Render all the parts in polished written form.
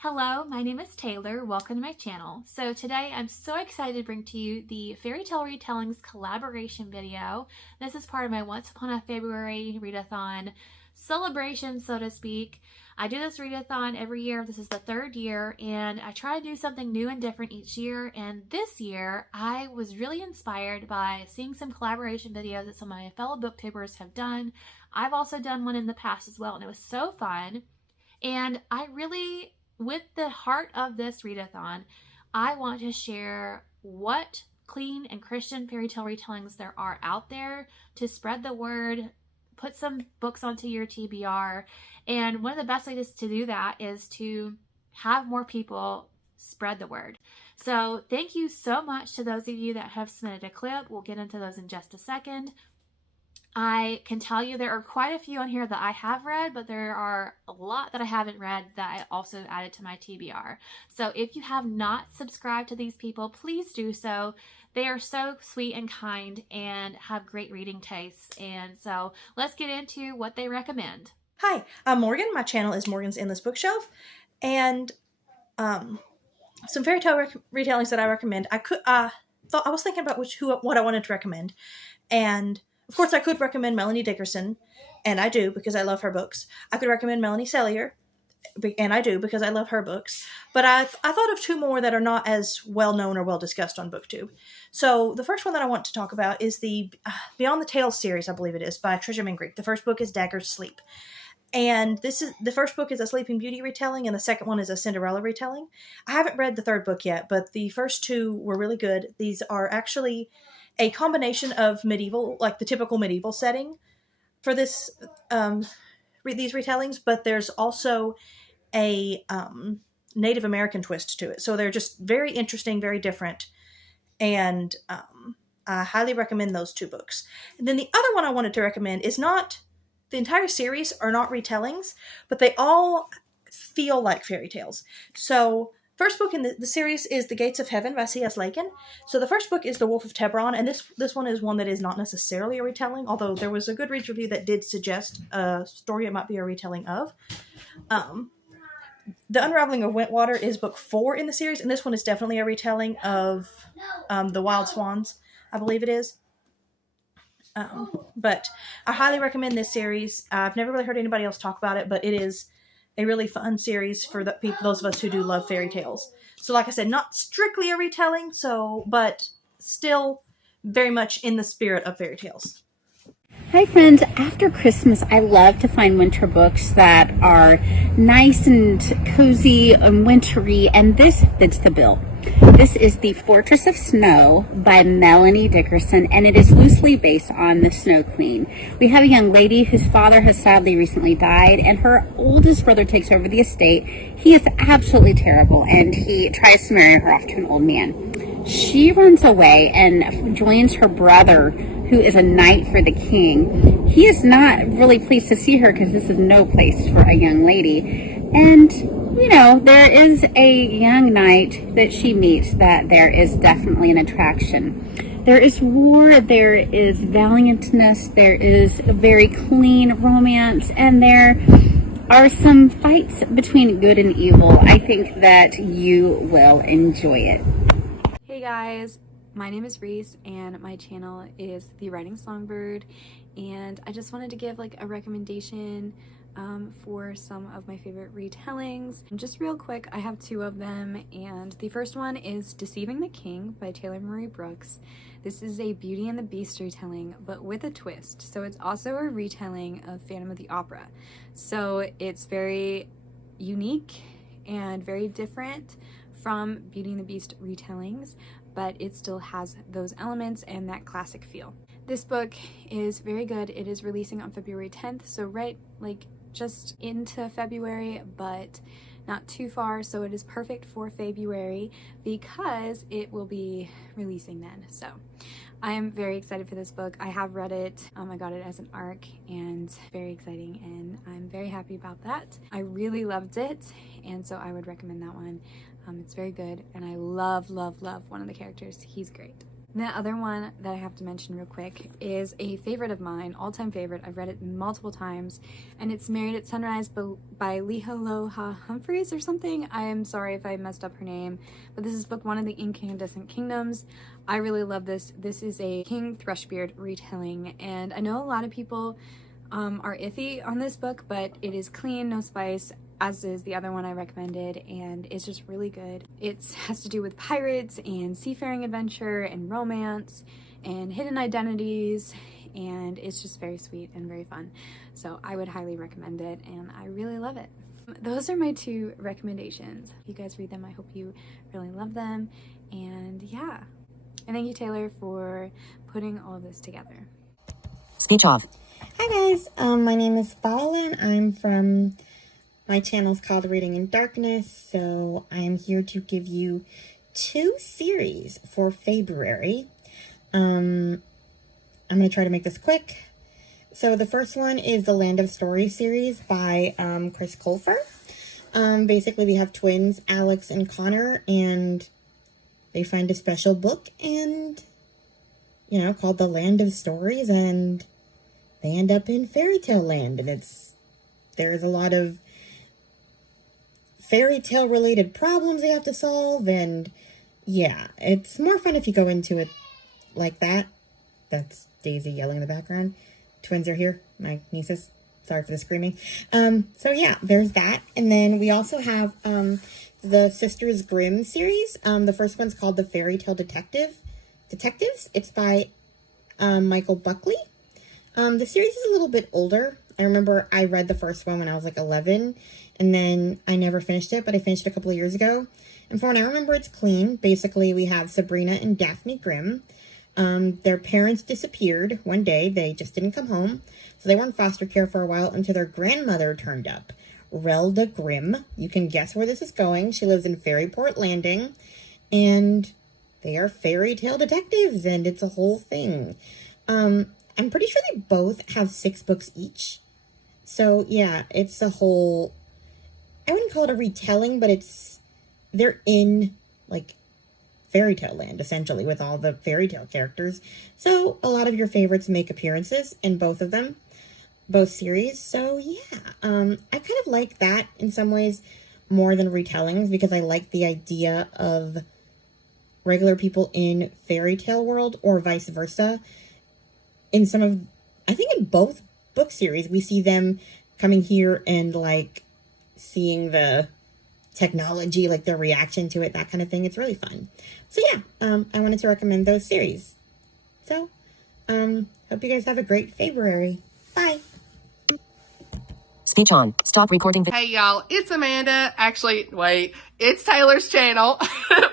Hello, my name is Taylor. Welcome to my channel. So today I'm so excited to bring to you the Fairytale Retellings collaboration video. This is part of my Once Upon a February readathon celebration, so to speak. I do this readathon every year. This is the third year, and I try to do something new and different each year. And this year I was really inspired by seeing some collaboration videos that some of my fellow booktubers have done. I've also done one in the past as well, and it was so fun. And I really, with the heart of this readathon, I want to share what clean and Christian fairy tale retellings there are out there to spread the word, put some books onto your TBR. And one of the best ways to do that is to have more people spread the word. So thank you so much to those of you that have submitted a clip. We'll get into those in just a second. I can tell you there are quite a few on here that I have read, but there are a lot that I haven't read that I also added to my TBR. So if you have not subscribed to these people, please do so. They are so sweet and kind and have great reading tastes. And so let's get into what they recommend. Hi, I'm Morgan. My channel is Morgan's Endless Bookshelf. And some fairy tale retellings that I recommend. I was thinking about what I wanted to recommend. And of course, I could recommend Melanie Dickerson, and I do because I love her books. I could recommend Melanie Cellier, and I do because I love her books. But I thought of two more that are not as well known or well discussed on BookTube. So the first one that I want to talk about is the Beyond the Tales series, I believe it is, by Trisha Mingreek. The first book is Dagger's Sleep. And the first book is a Sleeping Beauty retelling, and the second one is a Cinderella retelling. I haven't read the third book yet, but the first two were really good. These are actually a combination of medieval, like the typical medieval setting for this these retellings, but there's also a Native American twist to it. So they're just very interesting, very different, and I highly recommend those two books. And then the other one I wanted to recommend is not, the entire series are not retellings, but they all feel like fairy tales. So first book in the series is The Gates of Heaven by C.S. Lakin. So the first book is The Wolf of Tebron, and this one is one that is not necessarily a retelling, although there was a Goodreads review that did suggest a story it might be a retelling of. The Unraveling of Wentwater is book 4 in the series, and this one is definitely a retelling of The Wild Swans, I believe it is. But I highly recommend this series. I've never really heard anybody else talk about it, but it is a really fun series for those of us who do love fairy tales. So like I said, not strictly a retelling, but still very much in the spirit of fairy tales. Hi friends, after Christmas I love to find winter books that are nice and cozy and wintry, and this fits the bill. This is The Fortress of Snow by Melanie Dickerson, and it is loosely based on the Snow Queen. We have a young lady whose father has sadly recently died, and her oldest brother takes over the estate. He is absolutely terrible, and he tries to marry her off to an old man. She runs away and joins her brother, who is a knight for the king. He is not really pleased to see her because this is no place for a young lady. And, you know, there is a young knight that she meets that there is definitely an attraction. There is war, there is valiantness, there is a very clean romance, and there are some fights between good and evil. I think that you will enjoy it. Hey guys, my name is Reese and my channel is The Writing Songbird, and I just wanted to give like a recommendation for some of my favorite retellings. Just real quick, I have two of them, and the first one is Deceiving the King by Taylor Marie Brooks. This is a Beauty and the Beast retelling, but with a twist. So it's also a retelling of Phantom of the Opera. So it's very unique and very different from Beauty and the Beast retellings, but it still has those elements and that classic feel. This book is very good. It is releasing on February 10th, so right like just into February, but not too far, so it is perfect for February because it will be releasing then. So I am very excited for this book. I have read it. I got it as an ARC, and very exciting, and I'm very happy about that. I really loved it, and so I would recommend that one. It's very good, and I love one of the characters. He's great. And the other one that I have to mention real quick is a favorite of mine, all-time favorite. I've read it multiple times, and it's Married at Sunrise by Leah Humphreys or something. I'm sorry if I messed up her name, but this is book 1 of the Incandescent Kingdoms. I really love this. This is a King Thrushbeard retelling, and I know a lot of people are iffy on this book, but it is clean, no spice, as is the other one I recommended, and it's just really good. It has to do with pirates and seafaring adventure and romance and hidden identities, and it's just very sweet and very fun. So I would highly recommend it, and I really love it. Those are my 2 recommendations. If you guys read them, I hope you really love them, and yeah. And thank you, Taylor, for putting all of this together. Speech off. Hi guys, my name is Paula, and I'm from, my channel is called Reading in Darkness, so I am here to give you 2 series for February. I'm going to try to make this quick. So the first one is the Land of Story series by Chris Colfer. Basically we have twins, Alex and Connor, and they find a special book and, you know, called the Land of Stories, and they end up in Fairytale land, and there's a lot of fairy tale related problems they have to solve, and yeah, it's more fun if you go into it like that. That's Daisy yelling in the background. Twins are here, my nieces. Sorry for the screaming. So yeah, there's that. And then we also have the Sisters Grimm series. The first one's called The Fairytale Detectives. It's by Michael Buckley. The series is a little bit older. I remember I read the first one when I was like 11, and then I never finished it, but I finished it a couple of years ago. And from what I remember, it's clean. Basically, we have Sabrina and Daphne Grimm. Their parents disappeared one day. They just didn't come home. So they were in foster care for a while until their grandmother turned up. Relda Grimm. You can guess where this is going. She lives in Fairyport Landing, and they are fairy tale detectives, and it's a whole thing. I'm pretty sure they both have 6 books each. So, yeah, it's a whole, I wouldn't call it a retelling, but they're in, like, fairytale land, essentially, with all the fairytale characters. So, a lot of your favorites make appearances in both of them, both series. So, yeah, I kind of like that in some ways more than retellings, because I like the idea of regular people in fairytale world, or vice versa. In some of, I think in both book series, we see them coming here and, like, seeing the technology, like, their reaction to it, that kind of thing. It's really fun. So, yeah, I wanted to recommend those series. So, hope you guys have a great February. Bye. Speech on. Stop recording. Hey y'all, it's Amanda. Actually, wait, it's Taylor's channel.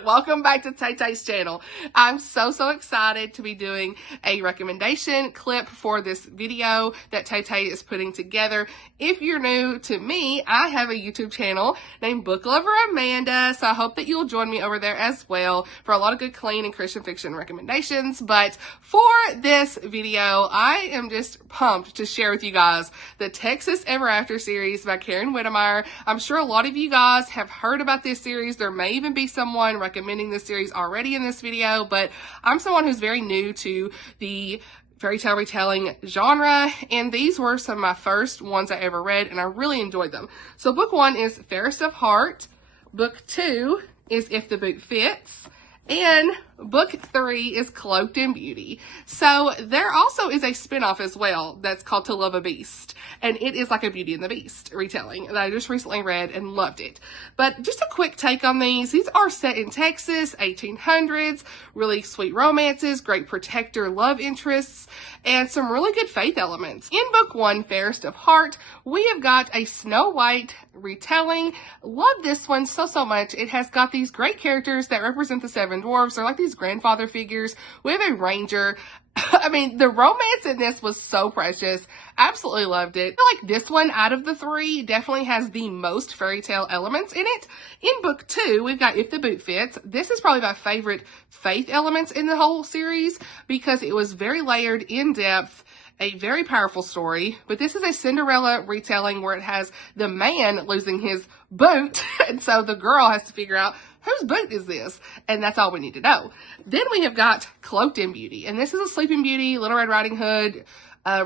Welcome back to Tay Tay's channel. I'm so excited to be doing a recommendation clip for this video that Tay Tay is putting together. If you're new to me, I have a YouTube channel named Book Lover Amanda, so I hope that you'll join me over there as well for a lot of good, clean, and Christian fiction recommendations. But for this video, I am just pumped to share with you guys the Texas Ever After series by Karen Whittemire. I'm sure a lot of you guys have heard about this series. There may even be someone recommending this series already in this video, but I'm someone who's very new to the fairy tale retelling genre, and these were some of my first ones I ever read, and I really enjoyed them. So book 1 is Fairest of Heart, book 2 is If the Boot Fits, and book 3 is Cloaked in Beauty. So there also is a spinoff as well that's called To Love a Beast, and it is like a Beauty and the Beast retelling that I just recently read and loved it. But just a quick take on these. These are set in Texas, 1800s, really sweet romances, great protector love interests, and some really good faith elements. In book 1, Fairest of Heart, we have got a Snow White retelling. Love this one so much. It has got these great characters that represent the 7 dwarfs. They're like these grandfather figures. We have a ranger. I mean, the romance in this was so precious. Absolutely loved it. I feel like this one out of the 3 definitely has the most fairy tale elements in it. In book 2, we've got If the Boot Fits. This is probably my favorite faith elements in the whole series because it was very layered, in depth, a very powerful story. But this is a Cinderella retelling where it has the man losing his boot, and so the girl has to figure out whose book is this? And that's all we need to know. Then we have got Cloaked in Beauty, and this is a Sleeping Beauty, Little Red Riding Hood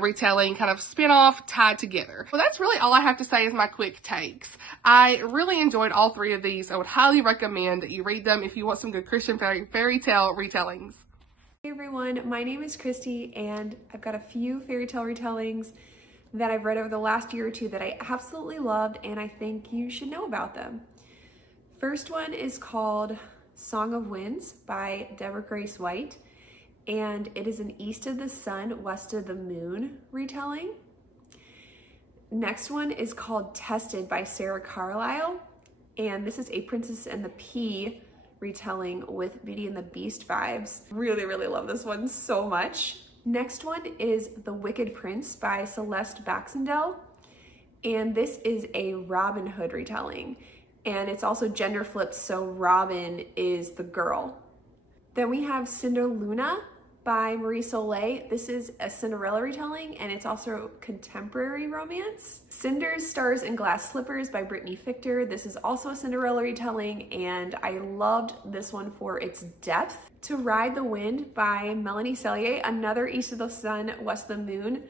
retelling, kind of spin-off tied together. Well, that's really all I have to say is my quick takes. I really enjoyed all three of these. I would highly recommend that you read them if you want some good Christian fairy tale retellings. Hey everyone, my name is Kristi, and I've got a few fairy tale retellings that I've read over the last year or two that I absolutely loved, and I think you should know about them. First one is called Song of Winds by Deborah Grace White, and it is an East of the Sun, West of the Moon retelling. Next one is called Tested by Sarah Carlisle, and this is a Princess and the Pea retelling with Beauty and the Beast vibes. Really, really love this one so much. Next one is The Wicked Prince by Celeste Baxendale, and this is a Robin Hood retelling, and it's also gender flipped, so Robin is the girl. Then we have Cinderluna by Marie Soleil. This is a Cinderella retelling, and it's also contemporary romance. Cinder's Stars and Glass Slippers by Brittany Fichter. This is also a Cinderella retelling, and I loved this one for its depth. To Ride the Wind by Melanie Sellier, another East of the Sun, West of the Moon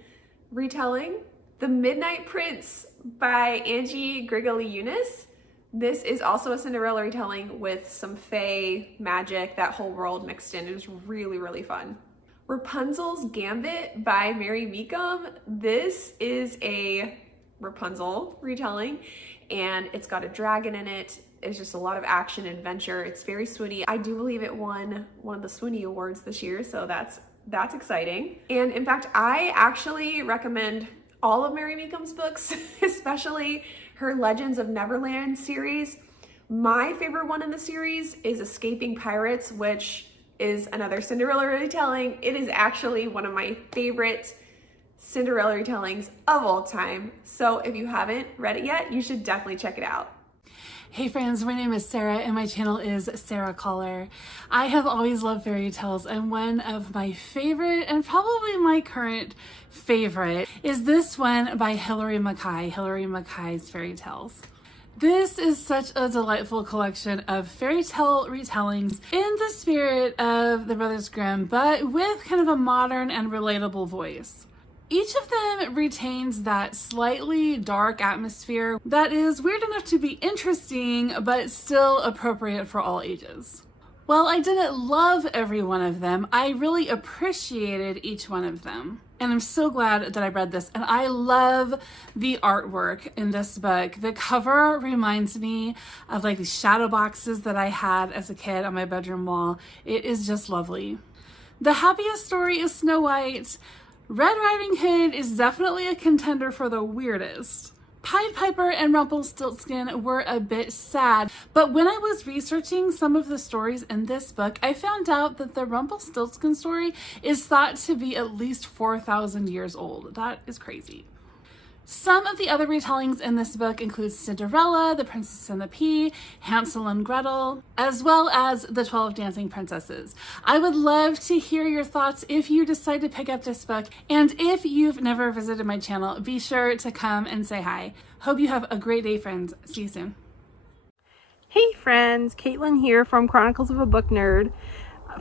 retelling. The Midnight Prince by Angie Grigoly-Eunice. This is also a Cinderella retelling with some fae magic, that whole world mixed in. It was really, really fun. Rapunzel's Gambit by Mary Meekum. This is a Rapunzel retelling, and it's got a dragon in it. It's just a lot of action adventure. It's very swoony. I do believe it won one of the Swoony Awards this year, so that's exciting. And in fact, I actually recommend all of Mary Meekum's books, especially her Legends of Neverland series. My favorite one in the series is Escaping Pirates, which is another Cinderella retelling. It is actually one of my favorite Cinderella retellings of all time. So if you haven't read it yet, you should definitely check it out. Hey friends, my name is Sarah and my channel is Sarah Caller. I have always loved fairy tales, and one of my favorite, and probably my current favorite, is this one by Hilary Mackay, Hilary Mackay's Fairy Tales. This is such a delightful collection of fairy tale retellings in the spirit of the Brothers Grimm, but with kind of a modern and relatable voice. Each of them retains that slightly dark atmosphere that is weird enough to be interesting, but still appropriate for all ages. While I didn't love every one of them, I really appreciated each one of them. And I'm so glad that I read this, and I love the artwork in this book. The cover reminds me of like the shadow boxes that I had as a kid on my bedroom wall. It is just lovely. The happiest story is Snow White. Red Riding Hood is definitely a contender for the weirdest. Pied Piper and Rumpelstiltskin were a bit sad, but when I was researching some of the stories in this book, I found out that the Rumpelstiltskin story is thought to be at least 4,000 years old. That is crazy. Some of the other retellings in this book include Cinderella, The Princess and the Pea, Hansel and Gretel, as well as The 12 Dancing Princesses. I would love to hear your thoughts if you decide to pick up this book, and if you've never visited my channel, be sure to come and say hi. Hope you have a great day, friends. See you soon. Hey friends, Caitlyn here from Chronicles of a Book Nerd.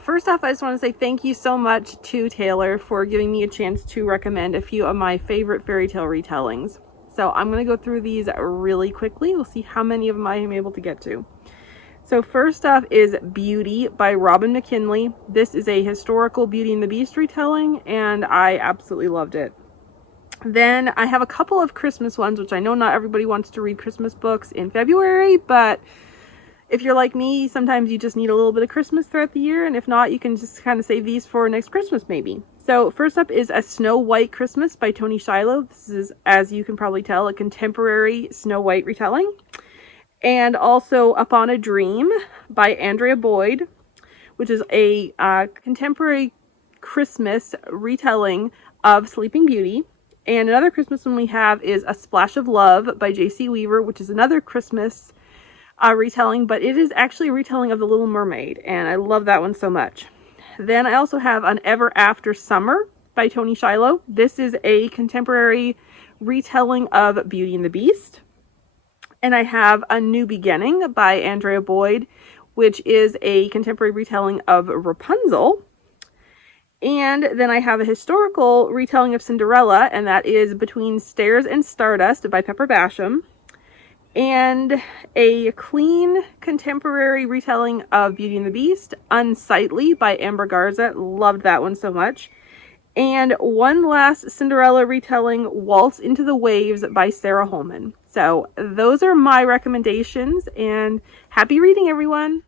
First off, I just want to say thank you so much to Taylor for giving me a chance to recommend a few of my favorite fairy tale retellings. So I'm going to go through these really quickly. We'll see how many of them I am able to get to. So first off is Beauty by Robin McKinley. This is a historical Beauty and the Beast retelling, and I absolutely loved it. Then I have a couple of Christmas ones, which I know not everybody wants to read Christmas books in February, but if you're like me, sometimes you just need a little bit of Christmas throughout the year, and if not, you can just kind of save these for next Christmas maybe. So first up is A Snow White Christmas by Toni Shiloh. This is, as you can probably tell, a contemporary Snow White retelling. And also Upon a Dream by Andrea Boyd, which is a contemporary Christmas retelling of Sleeping Beauty. And another Christmas one we have is A Splash of Love by J.C. Weaver, which is another Christmas retelling, but it is actually a retelling of The Little Mermaid, and I love that one so much. Then I also have An Ever After Summer by Toni Shiloh. This is a contemporary retelling of Beauty and the Beast. And I have A New Beginning by Andrea Boyd, which is a contemporary retelling of Rapunzel. And then I have a historical retelling of Cinderella, and that is Between Stairs and Stardust by Pepper Basham. And a clean contemporary retelling of Beauty and the Beast, Unsightly by Amber Garza. Loved that one so much. And one last Cinderella retelling, Waltz into the Waves by Sarah Holman. So those are my recommendations, and happy reading, everyone.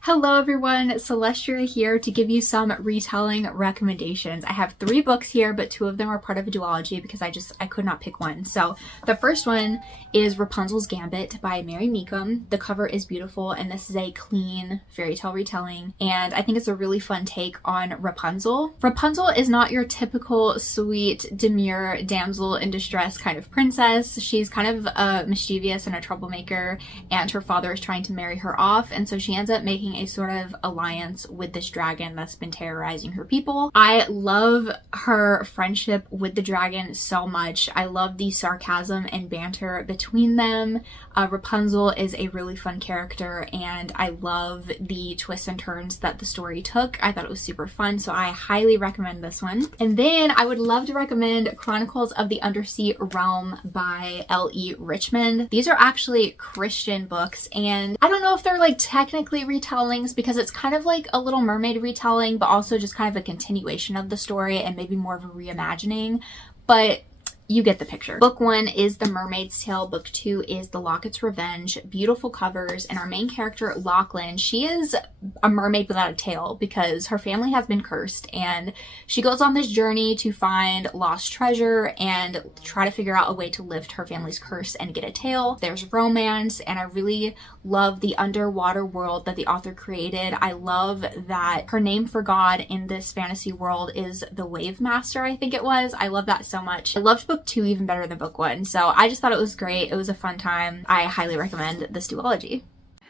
Hello everyone, Celestria here to give you some retelling recommendations. I have 3 books here, but 2 of them are part of a duology because I could not pick one. So the first one is Rapunzel's Gambit by Mary Meekum. The cover is beautiful, and this is a clean fairy tale retelling, and I think it's a really fun take on Rapunzel. Rapunzel is not your typical sweet, demure, damsel in distress kind of princess. She's kind of mischievous and a troublemaker, and her father is trying to marry her off, and so she ends up making a sort of alliance with this dragon that's been terrorizing her people. I love her friendship with the dragon so much. I love the sarcasm and banter between them. Rapunzel is a really fun character, and I love the twists and turns that the story took. I thought it was super fun, so I highly recommend this one. And then I would love to recommend Chronicles of the Undersea Realm by L.E. Richmond. These are actually Christian books, and I don't know if they're like technically retellings because it's kind of like a Little Mermaid retelling, but also just kind of a continuation of the story and maybe more of a reimagining, but you get the picture. Book 1 is The Mermaid's Tale. Book 2 is The Locket's Revenge. Beautiful covers, and our main character, Lachlan, she is a mermaid without a tail because her family has been cursed, and she goes on this journey to find lost treasure and try to figure out a way to lift her family's curse and get a tail. There's romance, and I really love the underwater world that the author created. I love that her name for God in this fantasy world is the Wave Master, I think it was. I love that so much. I loved book 2 even better than book 1, so I just thought it was great. It was a fun time. I highly recommend this duology.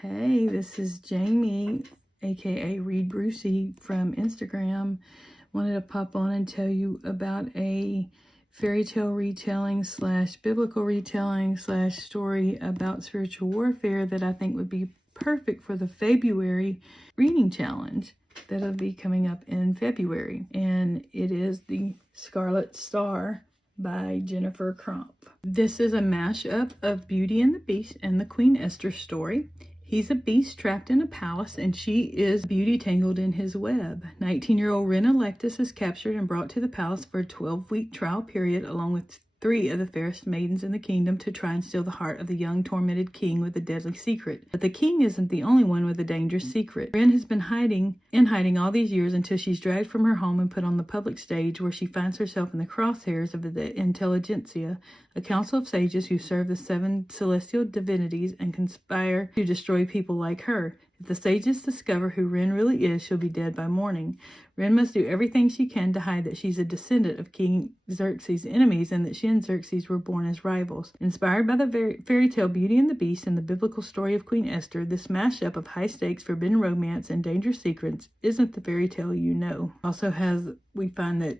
Hey, this is Jamie, aka Reed Brucey from Instagram. Wanted to pop on and tell you about a fairy tale retelling / biblical retelling / story about spiritual warfare that I think would be perfect for the February reading challenge that'll be coming up in February. And it is The Scarlet Star by Jennifer Crump. This is a mashup of Beauty and the Beast and the Queen Esther story. He's a beast trapped in a palace, and she is beauty tangled in his web. 19-year-old Ren Electus is captured and brought to the palace for a 12-week trial period, along with 3 of the fairest maidens in the kingdom, to try and steal the heart of the young tormented king with a deadly secret. But the king isn't the only one with a dangerous secret. Ren has been hiding all these years until she's dragged from her home and put on the public stage, where she finds herself in the crosshairs of the intelligentsia, a council of sages who serve the 7 celestial divinities and conspire to destroy people like her. If the sages discover who Ren really is, she'll be dead by morning. Ren must do everything she can to hide that she's a descendant of King Xerxes' enemies and that she and Xerxes were born as rivals. Inspired by the fairy tale Beauty and the Beast and the biblical story of Queen Esther, this mashup of high-stakes forbidden romance and dangerous secrets isn't the fairy tale you know. Also we find that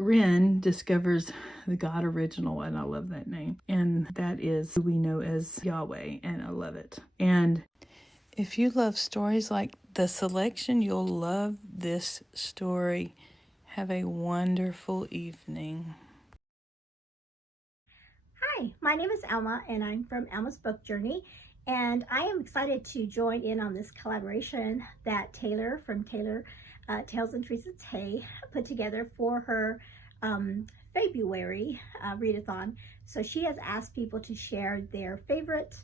Ren discovers the God original, and I love that name. And that is who we know as Yahweh, and I love it. And if you love stories like The Selection, you'll love this story. Have a wonderful evening. Hi, my name is Elma, and I'm from Elma's Book Journey, and I am excited to join in on this collaboration that Taylor from Taylor Tales and Teresa's Hay put together for her February readathon. So she has asked people to share their favorite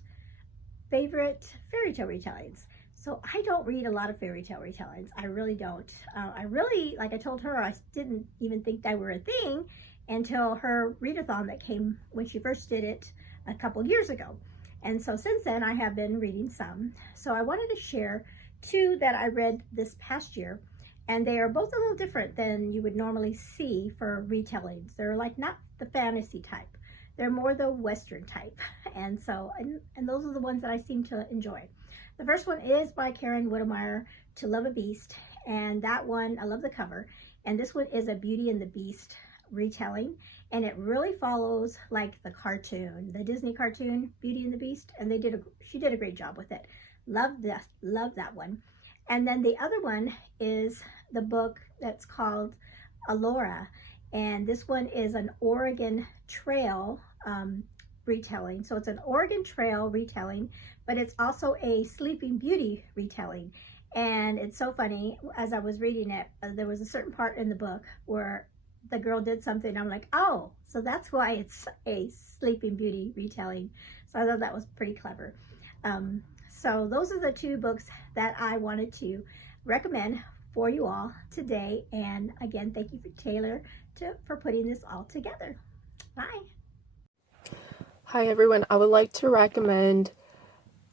fairy tale retellings. So I don't read a lot of fairy tale retellings. I really don't. Like I told her, I didn't even think they were a thing until her readathon that came when she first did it a couple years ago. And so since then I have been reading some. So I wanted to share 2 that I read this past year, and they are both a little different than you would normally see for retellings. They're like not the fantasy type. They're more the Western type. And so, and those are the ones that I seem to enjoy. The first one is by Karen Whittemire, To Love a Beast. And that one, I love the cover. And this one is a Beauty and the Beast retelling. And it really follows like the cartoon, the Disney cartoon, Beauty and the Beast. And she did a great job with it. Love that one. And then the other one is the book that's called Alora, and this one is an Oregon Trail retelling. So it's an Oregon Trail retelling, but it's also a Sleeping Beauty retelling. And it's so funny, as I was reading it, there was a certain part in the book where the girl did something. I'm like, oh, so that's why it's a Sleeping Beauty retelling. So I thought that was pretty clever. So those are the two books that I wanted to recommend for you all today. And again, thank you for Taylor for putting this all together. Bye. Hi everyone, I would like to recommend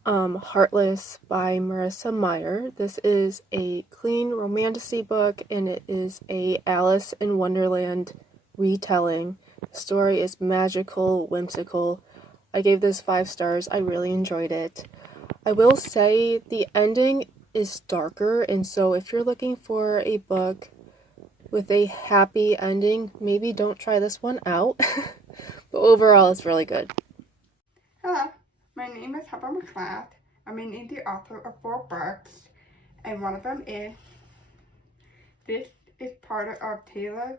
Heartless by Marissa Meyer. This is a clean romantasy book, and it is a Alice in Wonderland retelling. The story is magical, whimsical. I gave this 5 stars. I really enjoyed it. I will say the ending is darker, and so if you're looking for a book with a happy ending, maybe don't try this one out. But overall, it's really good. Hello, my name is Heather Mloud. I'm the author of 4 books, and one of them is this is part of Taylor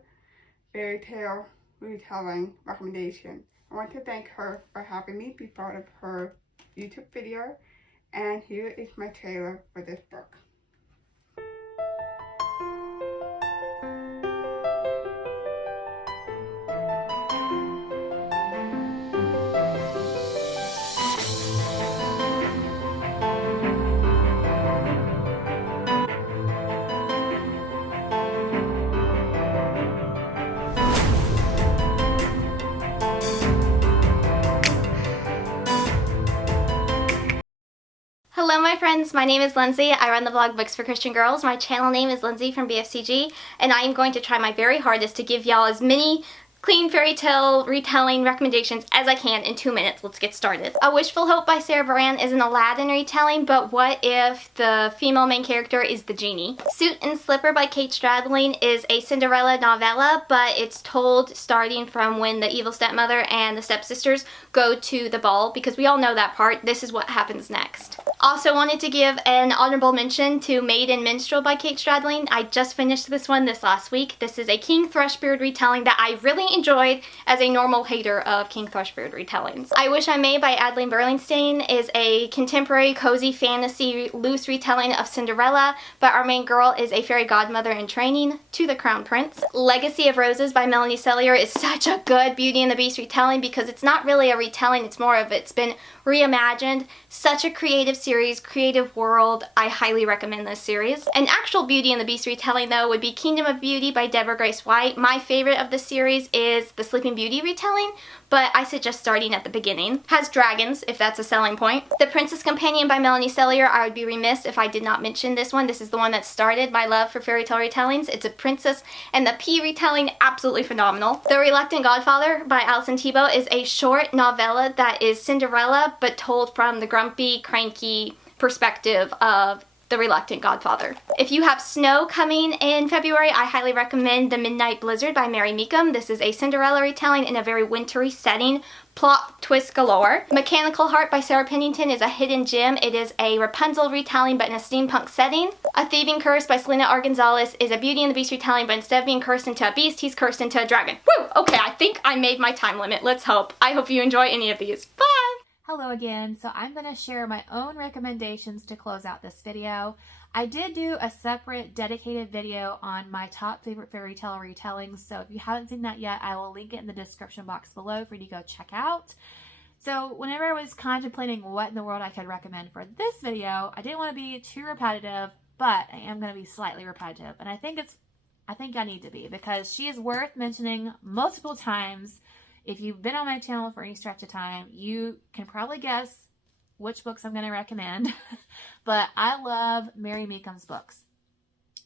Fairytale retelling recommendation. I want to thank her for having me be part of her YouTube video, and here is my trailer for this book. Hello my friends, my name is Lindsay. I run the blog Books for Christian Girls. My channel name is Lindsay from BFCG, and I am going to try my very hardest to give y'all as many clean fairy tale retelling recommendations as I can in 2 minutes. Let's get started. A Wishful Hope by Sarah Baran is an Aladdin retelling, but what if the female main character is the genie? Suit and Slipper by Kate Stradling is a Cinderella novella, but it's told starting from when the evil stepmother and the stepsisters go to the ball, because we all know that part. This is what happens next. Also wanted to give an honorable mention to Maid and Minstrel by Kate Stradling. I just finished this one this last week. This is a King Thrushbeard retelling that I really enjoyed as a normal hater of King Thrushbeard retellings. I Wish I May by Adeline Burlingstein is a contemporary cozy fantasy loose retelling of Cinderella, but our main girl is a fairy godmother in training to the Crown Prince. Legacy of Roses by Melanie Sellier is such a good Beauty and the Beast retelling because it's not really a retelling, it's been reimagined. Such a creative series, creative world. I highly recommend this series. An actual Beauty and the Beast retelling though would be Kingdom of Beauty by Deborah Grace White. My favorite of the series is the Sleeping Beauty retelling, but I suggest starting at the beginning. Has dragons, if that's a selling point. The Princess Companion by Melanie Sellier, I would be remiss if I did not mention this one. This is the one that started my love for fairy tale retellings. It's a Princess and the Pea retelling, absolutely phenomenal. The Reluctant Godfather by Alison Tebow is a short novella that is Cinderella, but told from the grumpy, cranky perspective of the Reluctant Godfather. If you have snow coming in February, I highly recommend The Midnight Blizzard by Mary Meekum. This is a Cinderella retelling in a very wintry setting. Plot twist galore. Mechanical Heart by Sarah Pennington is a hidden gem. It is a Rapunzel retelling but in a steampunk setting. A Thieving Curse by Selena R. Gonzalez is a Beauty and the Beast retelling, but instead of being cursed into a beast, he's cursed into a dragon. Woo! Okay, I think I made my time limit. Let's hope. I hope you enjoy any of these. Bye! Hello again. So I'm going to share my own recommendations to close out this video. I did do a separate dedicated video on my top favorite fairy tale retellings, so if you haven't seen that yet, I will link it in the description box below for you to go check out. So whenever I was contemplating what in the world I could recommend for this video, I didn't want to be too repetitive, but I am going to be slightly repetitive, and I think I need to be, because she is worth mentioning multiple times. If you've been on my channel for any stretch of time, you can probably guess which books I'm going to recommend. But I love Mary Meekum's books.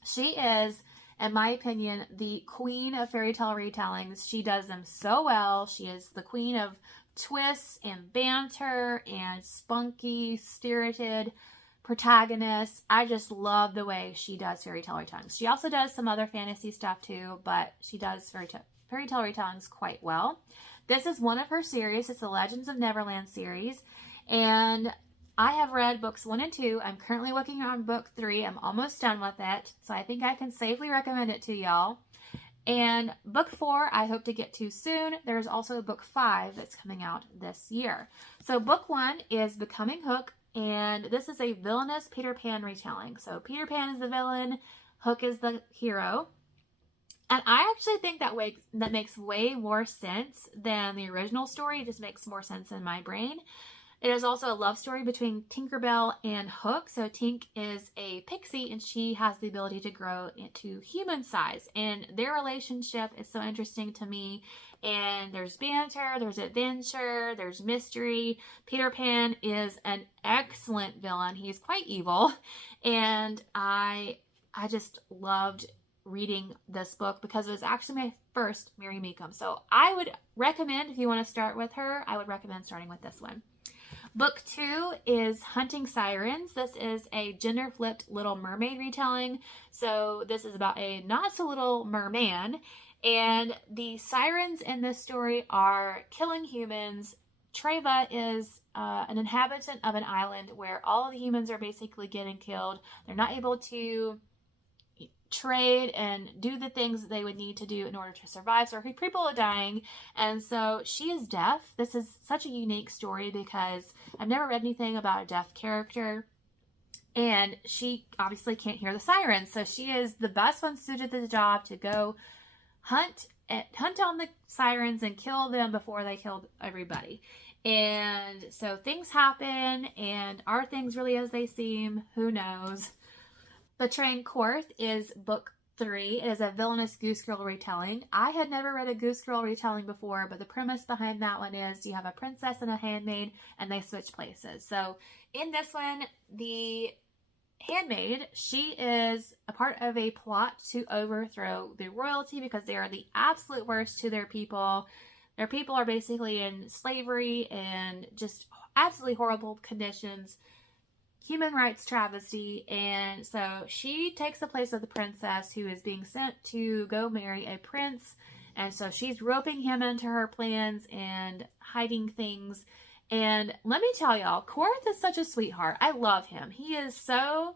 She is, in my opinion, the queen of fairy tale retellings. She does them so well. She is the queen of twists and banter and spunky, spirited protagonists. I just love the way she does fairy tale retellings. She also does some other fantasy stuff too, but she does fairy tale retellings quite well. This is one of her series. It's the Legends of Neverland series, and I have read books 1 and 2. I'm currently working on book 3. I'm almost done with it, so I think I can safely recommend it to y'all. And book 4, I hope to get to soon. There's also book 5 that's coming out this year. So book 1 is Becoming Hook, and this is a villainous Peter Pan retelling. So Peter Pan is the villain, Hook is the hero. And I actually think that makes way more sense than the original story. It just makes more sense in my brain. It is also a love story between Tinkerbell and Hook. So Tink is a pixie and she has the ability to grow into human size. And their relationship is so interesting to me. And there's banter, there's adventure, there's mystery. Peter Pan is an excellent villain. He's quite evil. And I just loved reading this book because it was actually my first Mary Meekum. So I would recommend, if you want to start with her, I would recommend starting with this one. Book 2 is Hunting Sirens. This is a gender-flipped Little Mermaid retelling. So this is about a not-so-little merman. And the sirens in this story are killing humans. Treva is an inhabitant of an island where all of the humans are basically getting killed. They're not able to trade and do the things that they would need to do in order to survive. So people are dying, and so she is deaf. This is such a unique story because I've never read anything about a deaf character, and she obviously can't hear the sirens. So she is the best one suited to the job to go hunt on the sirens and kill them before they kill everybody. And so things happen, and are things really as they seem? Who knows? Betraying Korth is book 3. It is a villainous Goose Girl retelling. I had never read a Goose Girl retelling before, but the premise behind that one is you have a princess and a handmaid, and they switch places. So in this one, the handmaid, she is a part of a plot to overthrow the royalty because they are the absolute worst to their people. Their people are basically in slavery and just absolutely horrible conditions. Human rights travesty. And so she takes the place of the princess who is being sent to go marry a prince. And so she's roping him into her plans and hiding things. And let me tell y'all, Korth is such a sweetheart. I love him. He is so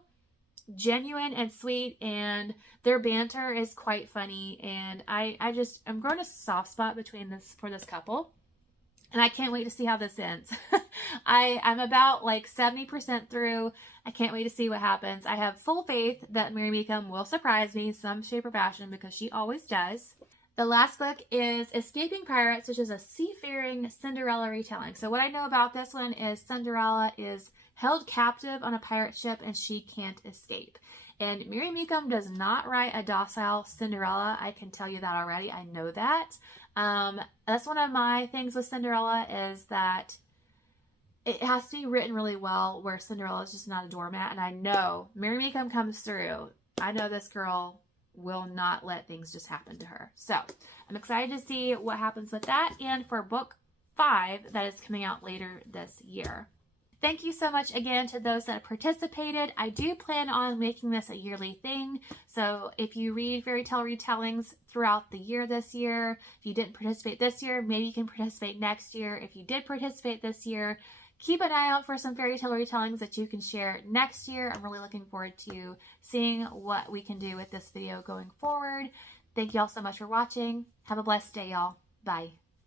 genuine and sweet, and their banter is quite funny. And I'm growing a soft spot for this couple. And I can't wait to see how this ends. I'm about like 70% through. I can't wait to see what happens. I have full faith that Mary Meekum will surprise me in some shape or fashion because she always does. The last book is Escaping Pirates, which is a seafaring Cinderella retelling. So what I know about this one is Cinderella is held captive on a pirate ship and she can't escape. And Mary Meekum does not write a docile Cinderella. I can tell you that already. I know that. That's one of my things with Cinderella is that it has to be written really well where Cinderella is just not a doormat. And I know Mary Meekum comes through. I know this girl will not let things just happen to her. So I'm excited to see what happens with that. And for book 5 that is coming out later this year. Thank you so much again to those that participated. I do plan on making this a yearly thing. So if you read fairy tale retellings throughout the year this year, if you didn't participate this year, maybe you can participate next year. If you did participate this year, keep an eye out for some fairy tale retellings that you can share next year. I'm really looking forward to seeing what we can do with this video going forward. Thank you all so much for watching. Have a blessed day, y'all. Bye.